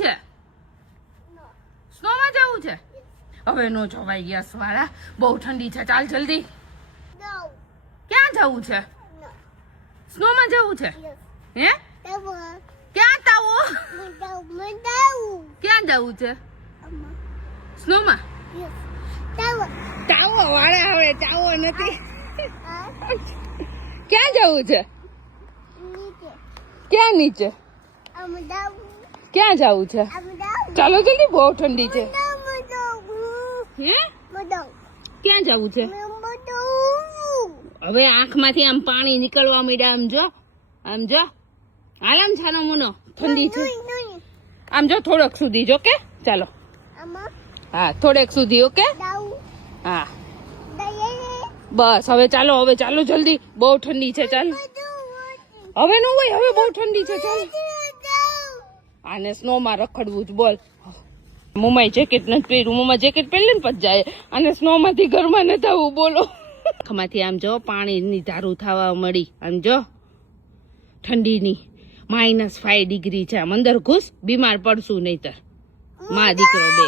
છે? સ્નોમાં જવું છે? હવે નો જવાય યસ વાળા, બહુ ઠંડી છે. ચાલ જલ્દી. ક્યાં જવું છે? સ્નોમાં જવું છે? હે ક્યાં તાવો? ક્યાં જવું છે? સ્નોમાં? તાવો વાળા, હવે તાવો નથી. ક્યાં જવું છે? ક્યાં નીચે? ક્યાં જવું છે? ચાલો જલ્દી, બહુ ઠંડી છે. હે ક્યાં જવું છે? હવે આંખમાંથી આમ પાણી નીકળવા માંડ્યા. આમ જો આરામ છાનો મુનો, ઠંડી છે. આમ જો થોડોક સુધી જો કે ચાલો. હા થોડેક સુધી. ઓકે હા બસ હવે ચાલો, જલ્દી, બહુ ઠંડી છે. ચાલો હવે નો હોય, હવે બહુ ઠંડી છે. ચાલો આને સ્નો માં રખડવું જ. બોલ મમ્માએ જેકેટ નથી પહેર્યું. મમ્મા જેકેટ પહેરી ને પછી જાય, અને સ્નો માંથી ઘરમાં નથી આવવું. બોલો આંખમાંથી આમ જો પાણીની ધારું થવા મળી. આમ જો ઠંડીની -5 ડિગ્રી છે. આમ અંદર ઘૂસ, બીમાર પડશું નહીતર. માં દીકરો બે